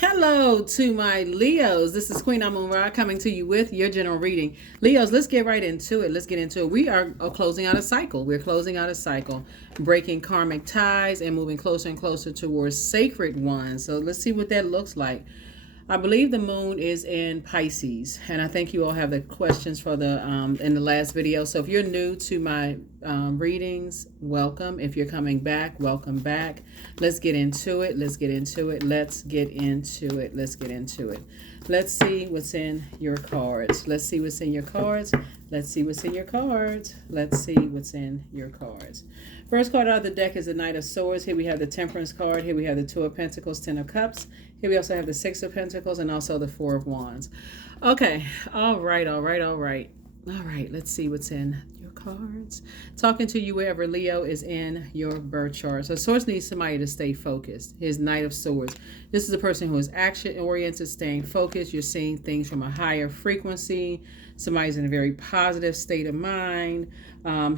Hello to my Leos. This is Queen Amun Ra coming to you with your general reading. Leos, let's get right into it. Let's get into it. We are closing out a cycle. We're closing out a cycle, breaking karmic ties and moving closer and closer towards sacred ones. So let's see what that looks like. I believe the moon is in Pisces, and I think you all have the questions for the in the last video. So if you're new to my readings, welcome. If you're coming back, welcome back. Let's get into it. Let's get into it. Let's get into it. Let's get into it. Let's see what's in your cards. Let's see what's in your cards. Let's see what's in your cards. Let's see what's in your cards. First card out of the deck is the Knight of Swords. Here we have the Temperance card. Here we have the Two of Pentacles, Ten of Cups. Here we also have the Six of Pentacles and also the Four of Wands. Okay. All right. Let's see what's in your cards. Talking to you wherever Leo is in your birth chart. So Source needs somebody to stay focused. His Knight of Swords. This is a person who is action-oriented, staying focused. You're seeing things from a higher frequency. Somebody's in a very positive state of mind.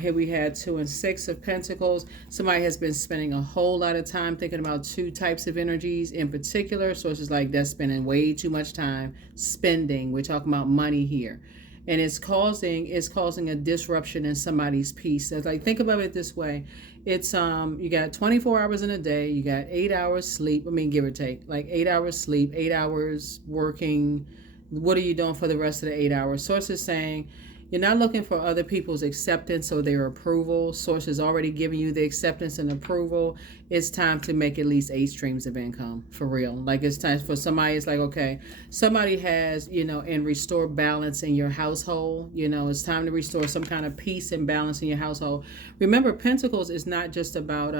Here we had 2 and 6 of Pentacles. Somebody has been spending a whole lot of time thinking about two types of energies in particular. So it's just like that's spending way too much time spending. We're talking about money here. And it's causing a disruption in somebody's peace. So it's like, think about it this way. It's you got 24 hours in a day, you got 8 hours sleep. I mean, give or take, like 8 hours sleep, 8 hours working. What are you doing for the rest of the 8 hours? Source is saying you're not looking for other people's acceptance or their approval. Source is already giving you the acceptance and approval. It's time to make at least 8 streams of income, for real. Like, it's time for somebody. It's like, okay, somebody has, and restore balance in your household. It's time to restore some kind of peace and balance in your household. Remember, Pentacles is not just about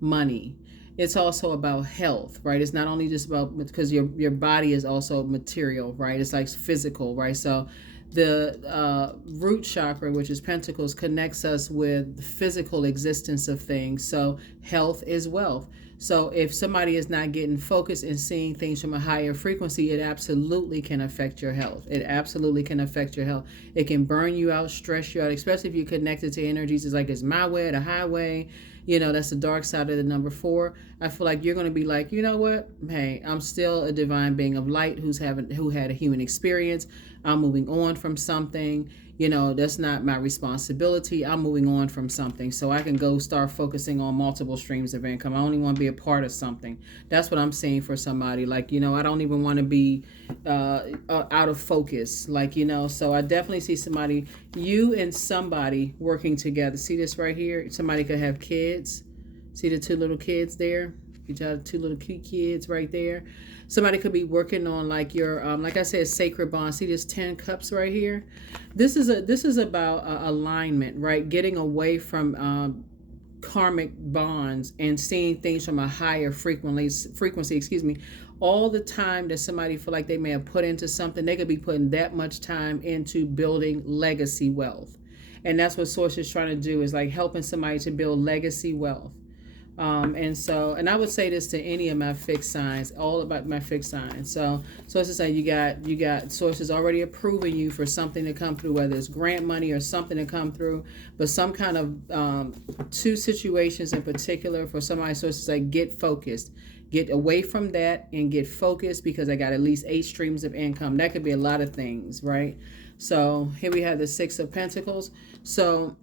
money. It's also about health, right? It's not only just about, because your body is also material, right? It's like physical, right? So the root chakra, which is Pentacles, connects us with the physical existence of things. So health is wealth. So if somebody is not getting focused and seeing things from a higher frequency, it absolutely can affect your health. It absolutely can affect your health. It can burn you out, stress you out, especially if you're connected to energies. It's like, it's my way or the highway. That's the dark side of the number 4. I feel like you're going to be like, you know what? Hey, I'm still a divine being of light who had a human experience. I'm moving on from something. That's not my responsibility. I'm moving on from something, so I can go start focusing on multiple streams of income. I only want to be a part of something. That's what I'm saying for somebody. Like, I don't even want to be out of focus. Like, so I definitely see somebody, you and somebody working together. See this right here? Somebody could have kids. See the 2 little kids there? You got 2 little cute kids right there. Somebody could be working on like your, like I said, sacred bond. See this 10 cups right here? This is about alignment, right? Getting away from karmic bonds and seeing things from a higher frequency. All the time that somebody feel like they may have put into something, they could be putting that much time into building legacy wealth. And that's what Source is trying to do, is like helping somebody to build legacy wealth. And I would say this to any of my fixed signs, all about my fixed signs. So it's to say you got sources already approving you for something to come through, whether it's grant money or something to come through, but some kind of 2 situations in particular for somebody. Sources like, get focused, get away from that and get focused, because I got at least 8 streams of income. That could be a lot of things, right? So here we have the 6 of Pentacles. So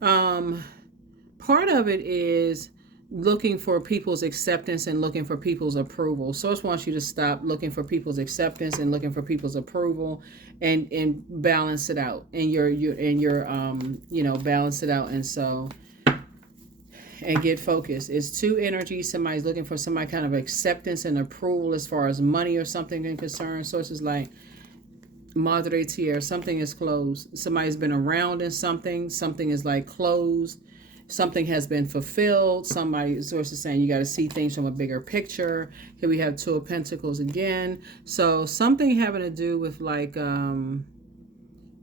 part of it is looking for people's acceptance and looking for people's approval. Source wants you to stop looking for people's acceptance and looking for people's approval, and balance it out. And balance it out. And get focused. It's 2 energies. Somebody's looking for some kind of acceptance and approval as far as money or something is concerned. Source is like, Madre Tierra, something is closed. Somebody's been around in something. Something is like closed. Something has been fulfilled. Source is saying you got to see things from a bigger picture. Here we have 2 of Pentacles again. So something having to do with like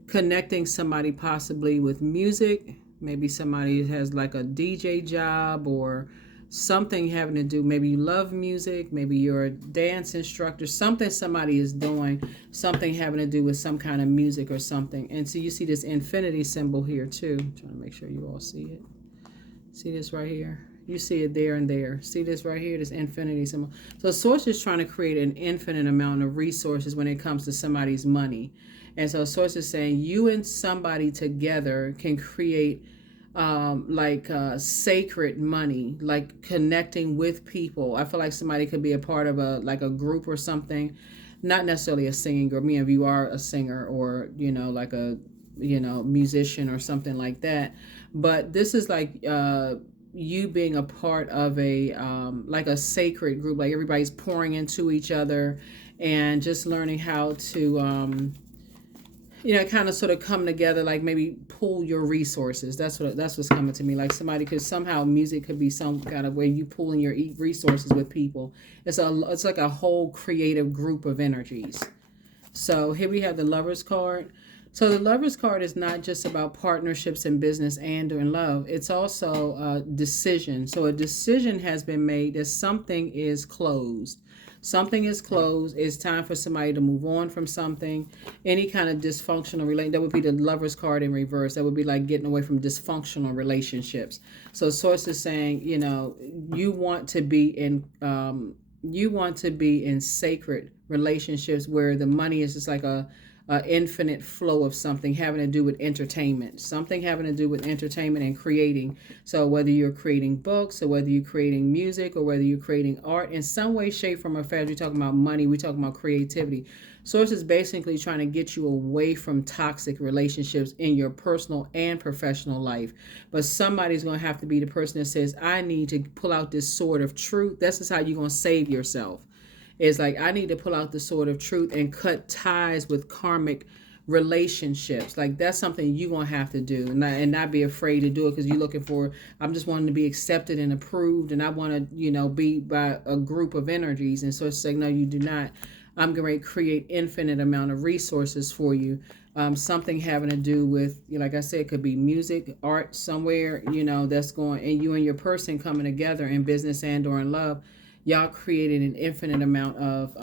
connecting somebody possibly with music. Maybe somebody has like a DJ job or something having to do. Maybe you love music. Maybe you're a dance instructor. Somebody is doing, something having to do with some kind of music or something. And so you see this infinity symbol here too. I'm trying to make sure you all see it. See this right here? You see it there and there. See this right here, this infinity symbol. So source is trying to create an infinite amount of resources when it comes to somebody's money. And so source is saying you and somebody together can create sacred money, like connecting with people. I feel like somebody could be a part of a group or something, not necessarily a singing group. Me, if you are a singer or like a musician or something like that, but this is like you being a part of a like a sacred group, like everybody's pouring into each other and just learning how to kind of sort of come together, like maybe pool your resources. That's what's coming to me. Like somebody could somehow, music could be some kind of way you pooling your resources with people. It's like a whole creative group of energies. So here we have the Lovers card. So the Lovers card is not just about partnerships in business and or in love. It's also a decision. So a decision has been made that something is closed. Something is closed. It's time for somebody to move on from something. Any kind of dysfunctional relation, that would be the Lovers card in reverse. That would be like getting away from dysfunctional relationships. So source is saying, you want to be in sacred relationships where the money is just like a infinite flow of something having to do with entertainment, something having to do with entertainment and creating. So whether you're creating books or whether you're creating music or whether you're creating art in some way, shape, form, or fashion, we're talking about money, we're talking about creativity. Source is basically trying to get you away from toxic relationships in your personal and professional life. But somebody's going to have to be the person that says, I need to pull out this sword of truth. This is how you're going to save yourself. It's like, I need to pull out the sword of truth and cut ties with karmic relationships. Like that's something you're going to have to do, and not be afraid to do it, because you're looking for, I'm just wanting to be accepted and approved, and I want to, be by a group of energies. And so it's like, no, you do not. I'm going to create infinite amount of resources for you. Something having to do with, like I said, it could be music, art, somewhere, that's going, and you and your person coming together in business and or in love. Y'all created an infinite amount of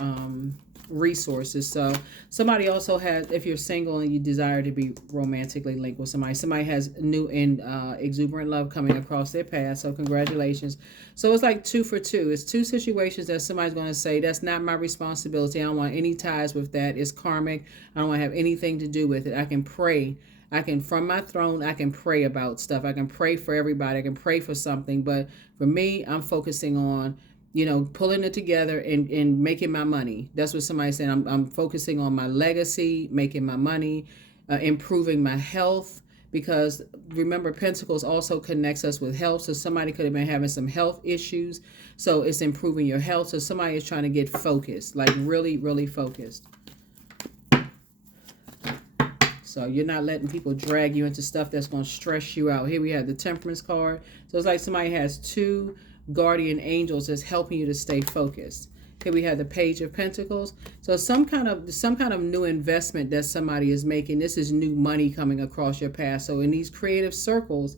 resources. So somebody also has, if you're single and you desire to be romantically linked with somebody has new and exuberant love coming across their path. So congratulations. So it's like 2 for 2. It's 2 situations that somebody's going to say, that's not my responsibility. I don't want any ties with that. It's karmic. I don't want to have anything to do with it. I can pray. From my throne, I can pray about stuff. I can pray for everybody. I can pray for something. But for me, I'm focusing on pulling it together and making my money. That's what somebody's saying. I'm focusing on my legacy, making my money, improving my health, because remember, Pentacles also connects us with health. So somebody could have been having some health issues. So it's improving your health. So somebody is trying to get focused, like really, really focused. So you're not letting people drag you into stuff that's going to stress you out. Here we have the Temperance card. So it's like somebody has 2 guardian angels that's helping you to stay focused. Here we have the Page of Pentacles. So some kind of new investment that somebody is making. This is new money coming across your path. So in these creative circles,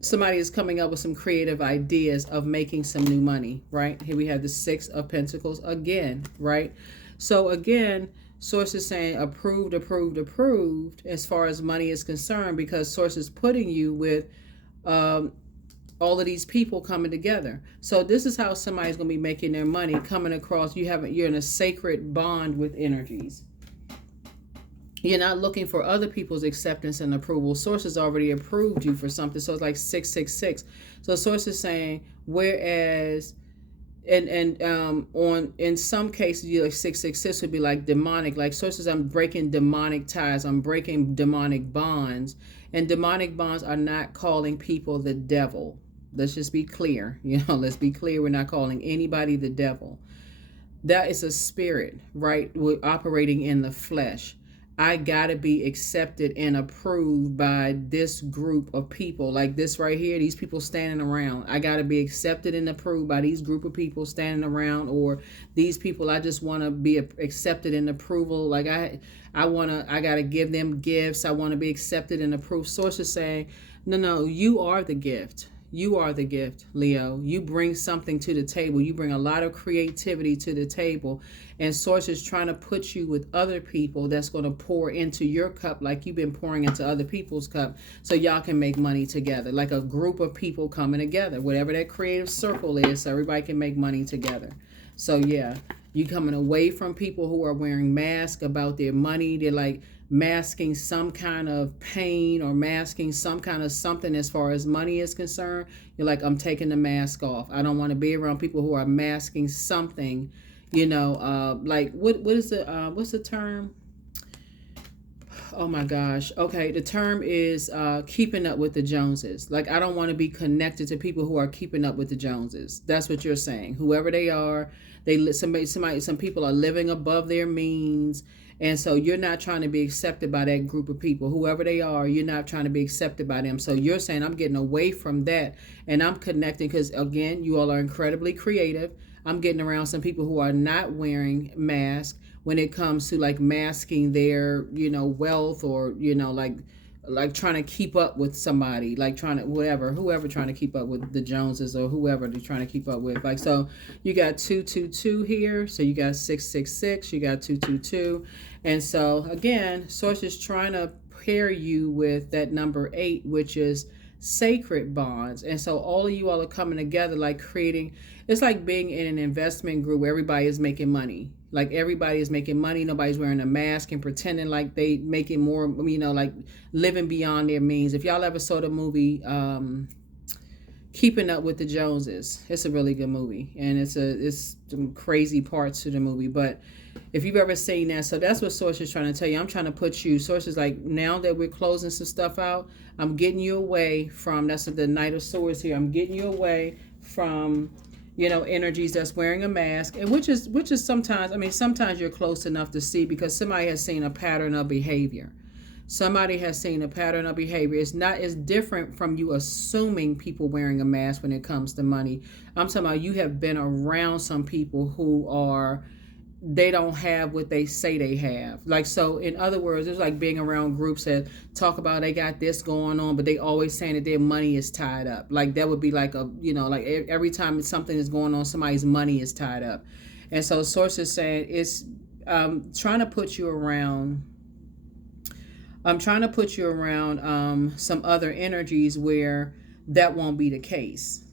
somebody is coming up with some creative ideas of making some new money, right? Here we have the 6 of Pentacles again, right? So again, Source is saying approved, approved, approved as far as money is concerned, because Source is putting you with all of these people coming together. So this is how somebody's going to be making their money, coming across. You're in a sacred bond with energies. You're not looking for other people's acceptance and approval. Source has already approved you for something. So it's like 666. So Source is saying, whereas in some cases, you like 666 would be like demonic. Like Sources, I'm breaking demonic ties. I'm breaking demonic bonds. And demonic bonds are not calling people the devil. Let's just be clear. Let's be clear. We're not calling anybody the devil. That is a spirit, right? We're operating in the flesh. I got to be accepted and approved by this group of people, like this right here, these people standing around. I got to be accepted and approved by these group of people standing around, or these people, I just want to be accepted and approval. Like I got to give them gifts. I want to be accepted and approved. Source is saying, no, you are the gift. You are the gift, Leo. You bring something to the table. You bring a lot of creativity to the table. And Source is trying to put you with other people that's going to pour into your cup like you've been pouring into other people's cup, so y'all can make money together. Like a group of people coming together, whatever that creative circle is, so everybody can make money together. So yeah, you coming away from people who are wearing masks about their money. They're like masking some kind of pain or masking some kind of something as far as money is concerned. You're like, I'm taking the mask off. I don't want to be around people who are masking something, like what is the what's the term? Oh my gosh. Okay, the term is keeping up with the Joneses. Like, I don't want to be connected to people who are keeping up with the Joneses. That's what you're saying. Whoever they are, some people are living above their means, and so you're not trying to be accepted by that group of people. Whoever they are, you're not trying to be accepted by them. So you're saying, I'm getting away from that, and I'm connecting because, again, you all are incredibly creative. I'm getting around some people who are not wearing masks when it comes to like masking their, wealth, or, like trying to keep up with somebody, like trying to whoever trying to keep up with the Joneses or whoever they're trying to keep up with. Like, so you got 222 here, so you got 666, you got 222. And so again, Source is trying to pair you with that number 8, which is sacred bonds. And so all of you all are coming together, like creating, it's like being in an investment group where everybody is making money. Like, everybody is making money. Nobody's wearing a mask and pretending like they making more, like living beyond their means. If y'all ever saw the movie Keeping Up with the Joneses, it's a really good movie, and it's some crazy parts to the movie. But if you've ever seen that, so that's what Source is trying to tell you. I'm trying to put you, Source is like, now that we're closing some stuff out, I'm getting you away from, that's the Knight of Swords here, I'm getting you away from, energies that's wearing a mask, and which is sometimes you're close enough to see, because somebody has seen a pattern of behavior. Somebody has seen a pattern of behavior. It's different from you assuming people wearing a mask when it comes to money. I'm talking about you have been around some people who they don't have what they say they have. Like, so in other words, it's like being around groups that talk about they got this going on, but they always saying that their money is tied up. Like, that would be like like every time something is going on, somebody's money is tied up. And so Source is saying it's trying to put you around. I'm trying to put you around some other energies where that won't be the case.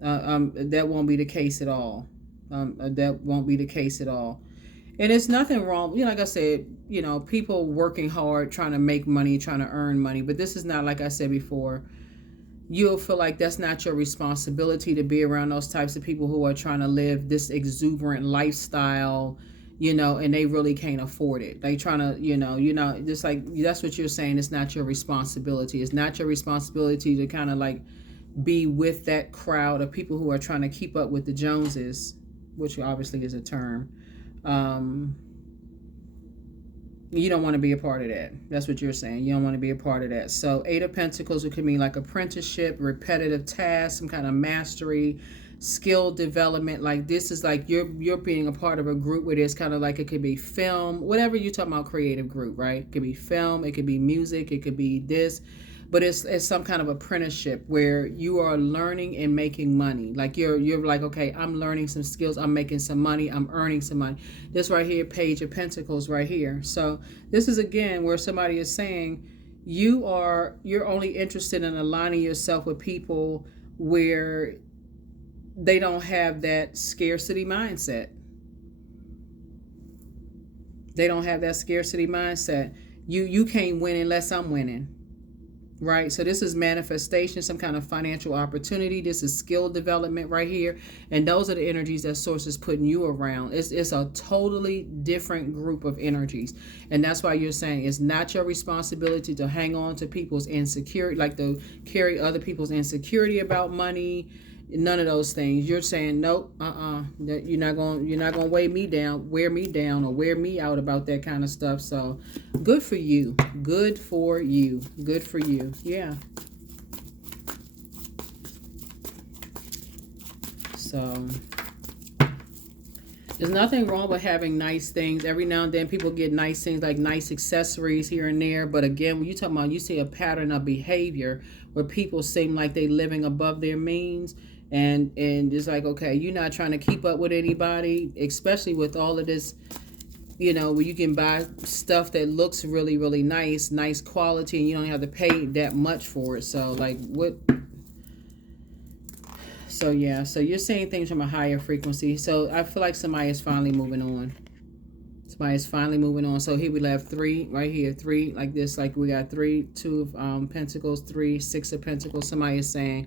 That won't be the case at all. That won't be the case at all. And it's nothing wrong. Like I said, people working hard, trying to make money, trying to earn money. But this is not, like I said before, you'll feel like that's not your responsibility to be around those types of people who are trying to live this exuberant lifestyle, and they really can't afford it. They trying to, just like, that's what you're saying. It's not your responsibility. It's not your responsibility to kind of like be with that crowd of people who are trying to keep up with the Joneses, which obviously is a term. You don't want to be a part of that. That's what you're saying. You don't want to be a part of that. So 8 of Pentacles, it could mean like apprenticeship, repetitive tasks, some kind of mastery, skill development. Like, this is like you're being a part of a group where there's kind of like, it could be film, whatever you're talking about, creative group, right? It could be film, it could be music, it could be this. But it's some kind of apprenticeship where you are learning and making money. Like, you're like, okay, I'm learning some skills, I'm making some money, I'm earning some money. This right here, Page of Pentacles right here. So this is again where somebody is saying you're only interested in aligning yourself with people where they don't have that scarcity mindset. They don't have that scarcity mindset. You can't win unless I'm winning. Right? So this is manifestation, some kind of financial opportunity. This is skill development right here. And those are the energies that Source is putting you around. It's a totally different group of energies. And that's why you're saying it's not your responsibility to hang on to people's insecurity, like to carry other people's insecurity about money. None of those things. You're saying, nope, you're not gonna wear me down, or wear me out about that kind of stuff. So good for you. Good for you. Good for you. Yeah. So There's nothing wrong with having nice things. Every now and then people get nice things like nice accessories here and there. But again, when you talk about, you see a pattern of behavior where people seem like they living above their means. And it's like, okay, you're not trying to keep up with anybody, especially with all of this, where you can buy stuff that looks really, really nice quality, and you don't have to pay that much for it. So like what? So yeah, so you're seeing things from a higher frequency. So I feel like somebody is finally moving on. Somebody is finally moving on. So here we have three right here, three like this. Like we got three, two of Pentacles, three, six of Pentacles. Somebody is saying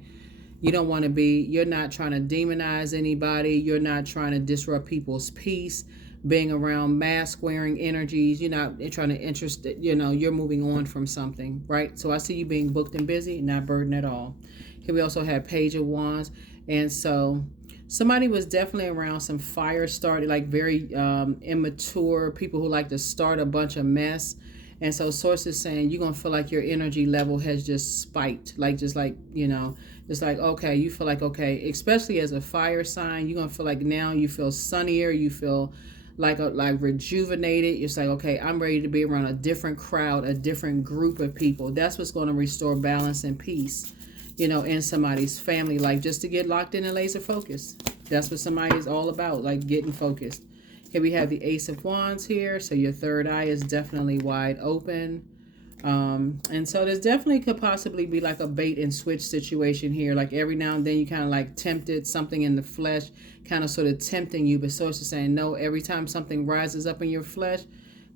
you don't want to be. You're not trying to demonize anybody. You're not trying to disrupt people's peace. Being around mask wearing energies. You're not trying to interest. You're moving on from something, right? So I see you being booked and busy, not burdened at all. Here we also have Page of Wands. And so somebody was definitely around some fire started, like very immature people who like to start a bunch of mess. And so source is saying you're going to feel like your energy level has just spiked, like just like, it's like, okay, you feel like, okay, especially as a fire sign, you're going to feel like now you feel sunnier, you feel like rejuvenated. It's like, okay, I'm ready to be around a different crowd, a different group of people. That's what's going to restore balance and peace, in somebody's family, like just to get locked in and laser focused. That's what somebody is all about, like getting focused. Here we have the Ace of Wands here. So your third eye is definitely wide open. And so there's definitely could possibly be like a bait and switch situation here. Like every now and then you kind of like tempted something in the flesh, kind of sort of tempting you. But source is saying, no, every time something rises up in your flesh,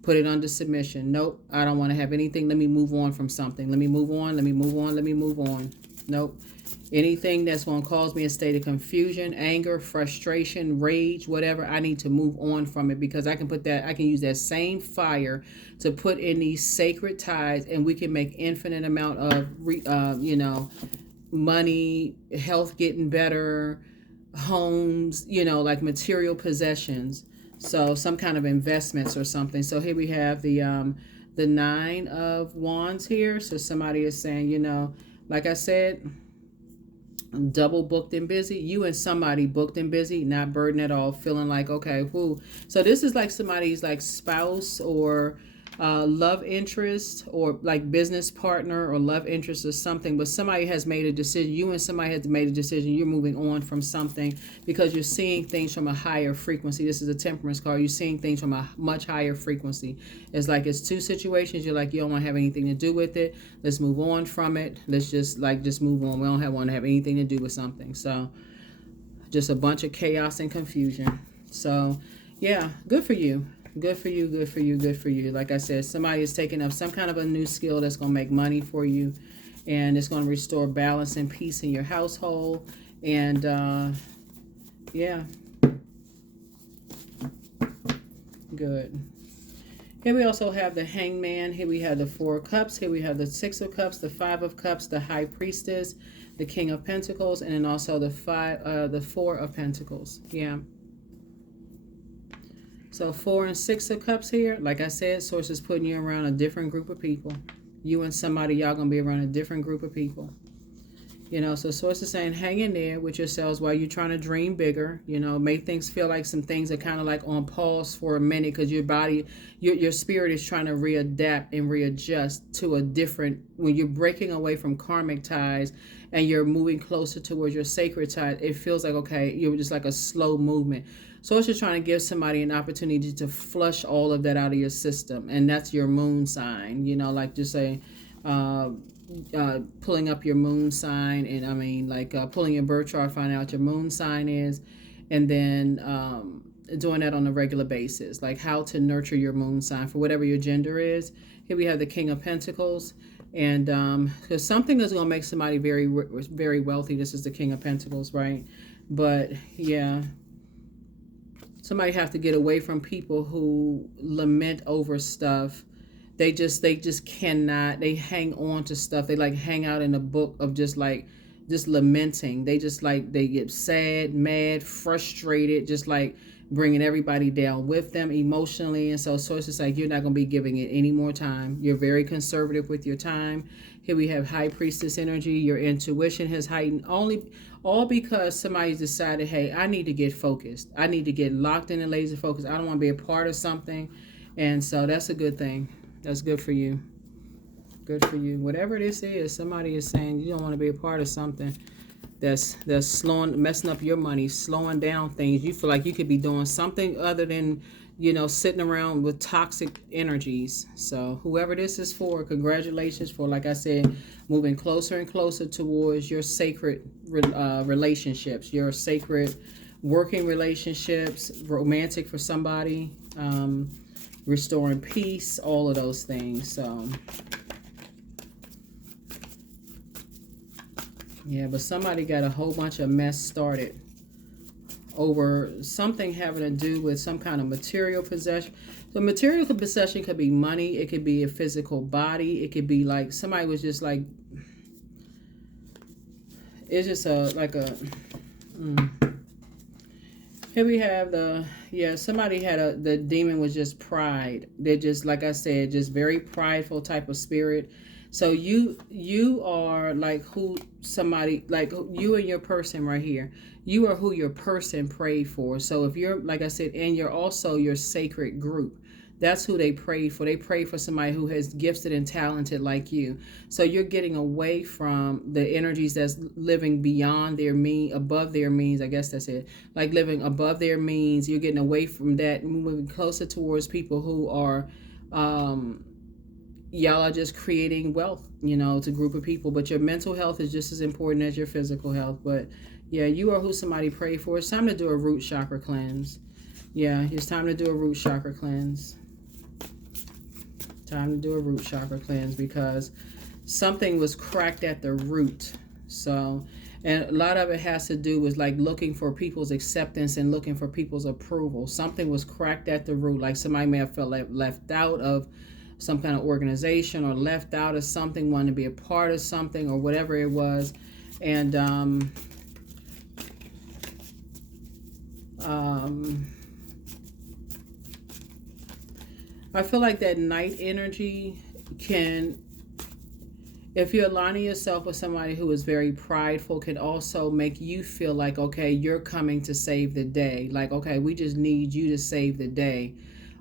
put it under submission. Nope, I don't want to have anything. Let me move on from something. Let me move on. Let me move on. Let me move on. Nope. Anything that's going to cause me a state of confusion, anger, frustration, rage, whatever, I need to move on from it, because I can use that same fire to put in these sacred ties, and we can make infinite amount of, money, health getting better, homes, like material possessions. So some kind of investments or something. So here we have the Nine of Wands here. So somebody is saying, like I said, double booked and busy. You and somebody booked and busy, not burdened at all, feeling like, okay, whoo. So this is like somebody's like spouse or love interest, or like business partner or love interest or something. But somebody has made a decision. You and somebody has made a decision. You're moving on from something because you're seeing things from a higher frequency. This is a Temperance card. You're seeing things from a much higher frequency. It's like it's two situations. You're like, you don't want to have anything to do with it. Let's move on from it. Let's just move on. We don't want to have anything to do with something. So just a bunch of chaos and confusion. So yeah, good for you. Good for you, good for you, good for you. Like I said, somebody is taking up some kind of a new skill that's going to make money for you, and it's going to restore balance and peace in your household. And yeah, good. Here we also have the Hangman. Here we have the Four of Cups. Here we have the Six of Cups, the Five of Cups, the High Priestess, the King of Pentacles, and then also the Four of Pentacles. Yeah. So 4 and 6 of Cups here. Like I said, source is putting you around a different group of people. You and somebody, y'all going to be around a different group of people. So source is saying hang in there with yourselves while you're trying to dream bigger. Make things feel like some things are kind of like on pause for a minute, because your body, your spirit is trying to readapt and readjust to a different, when you're breaking away from karmic ties and you're moving closer towards your sacred ties, it feels like, okay, you're just like a slow movement. So it's just trying to give somebody an opportunity to flush all of that out of your system. And that's your moon sign, like just say, pulling up your moon sign. And I mean, like pulling your birth chart, finding out what your moon sign is. And then doing that on a regular basis, like how to nurture your moon sign for whatever your gender is. Here we have the King of Pentacles. And because something is going to make somebody very, very wealthy. This is the King of Pentacles, right? But yeah. Somebody have to get away from people who lament over stuff. They just cannot. They hang on to stuff. They like hang out in a book of just like just lamenting. They just like, they get sad, mad, frustrated, just like bringing everybody down with them emotionally. And so source is like, you're not going to be giving it any more time. You're very conservative with your time. Here we have high priestess energy. Your intuition has heightened, only all because somebody's decided, hey, I need to get focused. I need to get locked in and laser focused. I don't want to be a part of something. And so that's a good thing. That's good for you. Good for you. Whatever this is, somebody is saying you don't want to be a part of something that's slowing, messing up your money, slowing down things. You feel like you could be doing something other than, sitting around with toxic energies. So whoever this is for, congratulations for, like I said, moving closer and closer towards your sacred relationships, your sacred working relationships, romantic for somebody, restoring peace, all of those things. So yeah, but somebody got a whole bunch of mess started over something having to do with some kind of material possession. So material possession could be money. It could be a physical body. It could be like somebody was just like, it's just here we have somebody had the demon was just pride. They're just, like I said, just very prideful type of spirit. So you are like who somebody, like you and your person right here. You are who your person prayed for. So if you're, like I said, and you're also your sacred group. That's who they prayed for. They prayed for somebody who has gifted and talented like you. So you're getting away from the energies that's living beyond their above their means. I guess that's it. Like living above their means. You're getting away from that, moving closer towards people who are, y'all are just creating wealth, to a group of people. But your mental health is just as important as your physical health. But yeah, you are who somebody prayed for. It's time to do a root chakra cleanse. Yeah, it's time to do a root chakra cleanse. Time to do a root chakra cleanse because something was cracked at the root. So, and a lot of it has to do with like looking for people's acceptance and looking for people's approval. Something was cracked at the root. Like somebody may have felt left out of some kind of organization or left out of something, wanted to be a part of something or whatever it was. And I feel like that night energy can, if you're aligning yourself with somebody who is very prideful, can also make you feel like, okay, you're coming to save the day. Like, okay, we just need you to save the day,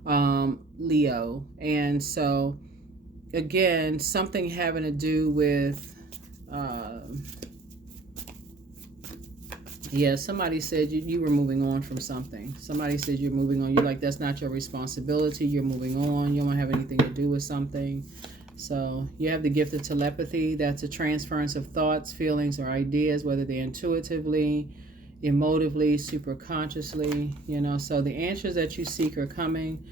Leo. And so, again, something having to do with, somebody said you were moving on from something. Somebody said you're moving on. You're like, that's not your responsibility. You're moving on. You don't have anything to do with something. So you have the gift of telepathy. That's a transference of thoughts, feelings, or ideas, whether they're intuitively, emotively, superconsciously, So the answers that you seek are coming.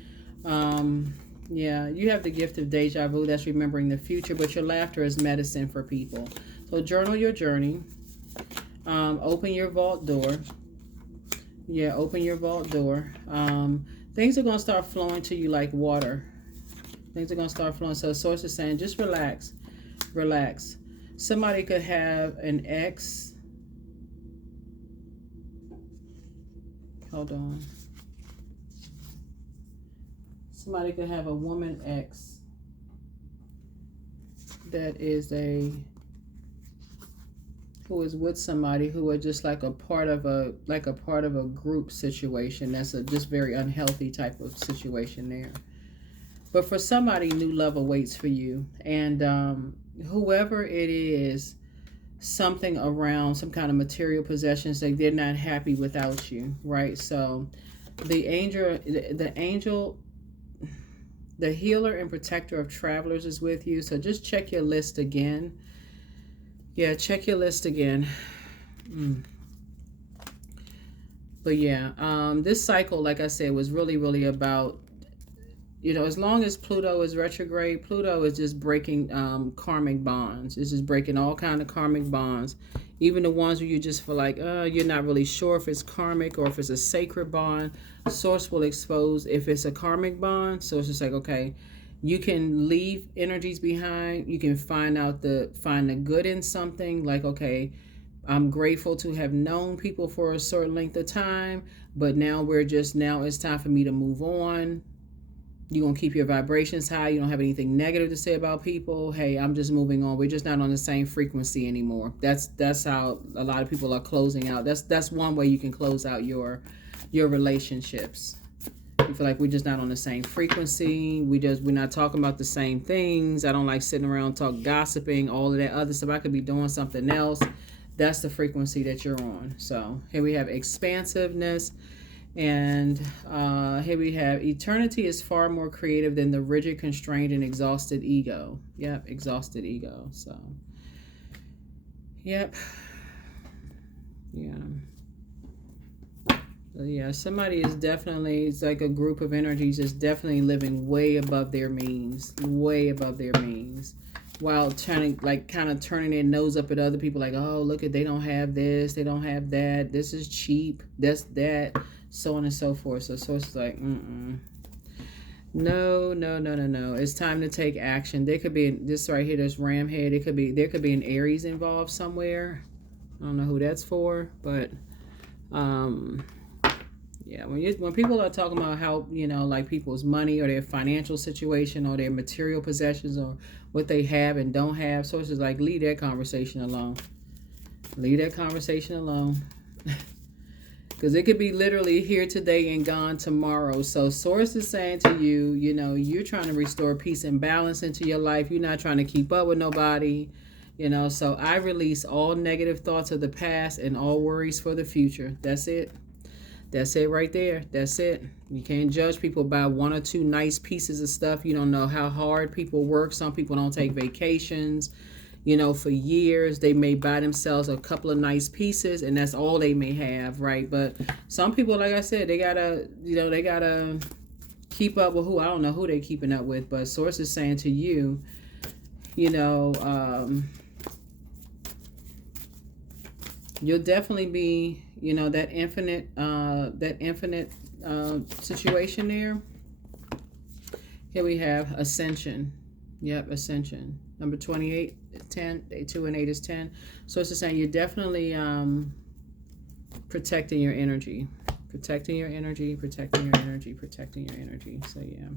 You have the gift of deja vu. That's remembering the future. But your laughter is medicine for people. So journal your journey. Open your vault door. Yeah, open your vault door. Things are going to start flowing to you like water. Things are going to start flowing. So the source is saying, just relax. Relax. Somebody could have an ex. Hold on. Somebody could have a woman ex that is who is with somebody who are just like a part of a group situation. That's a just very unhealthy type of situation there. But for somebody, new love awaits for you. And whoever it is, something around some kind of material possessions, they're not happy without you, right? So the angel, the healer and protector of travelers is with you. So just check your list again. Yeah, check your list again. But yeah, this cycle, like I said, was really, really about, as long as Pluto is retrograde, Pluto is just breaking karmic bonds. It's just breaking all kind of karmic bonds. Even the ones where you just feel like, you're not really sure if it's karmic or if it's a sacred bond. Source will expose if it's a karmic bond. So it's just like, okay, you can leave energies behind. You can find the good in something. Like, okay, I'm grateful to have known people for a certain length of time, but now it's time for me to move on. You're going to keep your vibrations high. You don't have anything negative to say about people. Hey, I'm just moving on. We're just not on the same frequency anymore. That's how a lot of people are closing out. That's one way you can close out your relationships. You feel like we're just not on the same frequency. We're not talking about the same things. I don't like sitting around gossiping, all of that other stuff. I could be doing something else. That's the frequency that you're on. So here we have expansiveness. And here we have eternity is far more creative than the rigid, constrained, and exhausted ego. Yep, exhausted ego. So, yep. Yeah. So yeah, somebody is definitely, it's like a group of energies is definitely living way above their means. Way above their means. While turning, like, kind of turning their nose up at other people, like, oh, look at, they don't have this, they don't have that, this is cheap, that's that, so on and so forth. So Source is like, no, it's time to take action. There could be this right here, this ram head. There could be an Aries involved somewhere. I don't know who that's for, but yeah, when people are talking about how, like people's money or their financial situation or their material possessions or what they have and don't have, Sources like, leave that conversation alone. Leave that conversation alone. Because it could be literally here today and gone tomorrow. So Source is saying to you, you're trying to restore peace and balance into your life. You're not trying to keep up with nobody. So I release all negative thoughts of the past and all worries for the future. That's it. That's it right there. That's it. You can't judge people by one or two nice pieces of stuff. You don't know how hard people work. Some people don't take vacations, for years. They may buy themselves a couple of nice pieces and that's all they may have, right? But some people, like I said, they gotta keep up with who, I don't know who they're keeping up with, but Source is saying to you, you'll definitely be, that infinite situation there. Here we have ascension. Yep, ascension. Number 28, 10. Day 2 and 8 is 10. So it's just saying you're definitely protecting your energy. Protecting your energy, protecting your energy, protecting your energy. So yeah.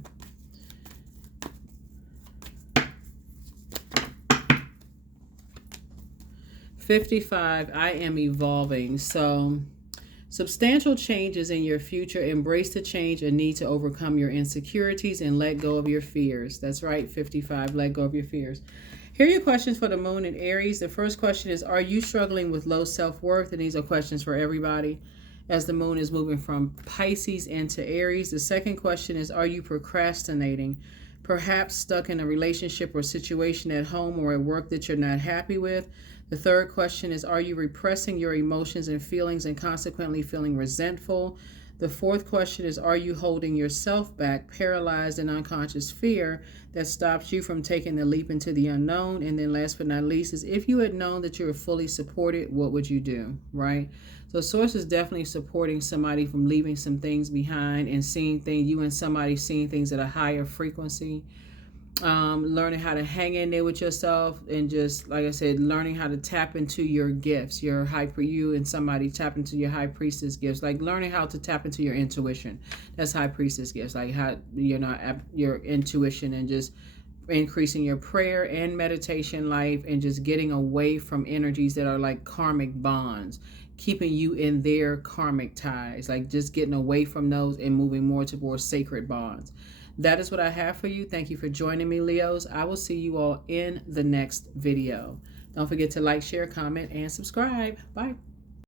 $55, I am evolving. So substantial changes in your future. Embrace the change and need to overcome your insecurities and let go of your fears. That's right, 55, let go of your fears. Here are your questions for the moon in Aries. The first question is, are you struggling with low self-worth? And these are questions for everybody as the moon is moving from Pisces into Aries. The second question is, are you procrastinating? Perhaps stuck in a relationship or situation at home or at work that you're not happy with. The third question is, are you repressing your emotions and feelings and consequently feeling resentful? The fourth question is, are you holding yourself back, paralyzed in unconscious fear that stops you from taking the leap into the unknown? And then last but not least is, if you had known that you were fully supported, what would you do, right? So Source is definitely supporting somebody from leaving some things behind and seeing things, you and somebody seeing things at a higher frequency. Learning how to hang in there with yourself and just, like I said, learning how to tap into your gifts, you and somebody tap into your high priestess gifts, like learning how to tap into your intuition. That's high priestess gifts, like how your intuition, and just increasing your prayer and meditation life and just getting away from energies that are like karmic bonds, keeping you in their karmic ties, like just getting away from those and moving more towards sacred bonds. That is what I have for you. Thank you for joining me, Leos. I will see you all in the next video. Don't forget to like, share, comment, and subscribe. Bye.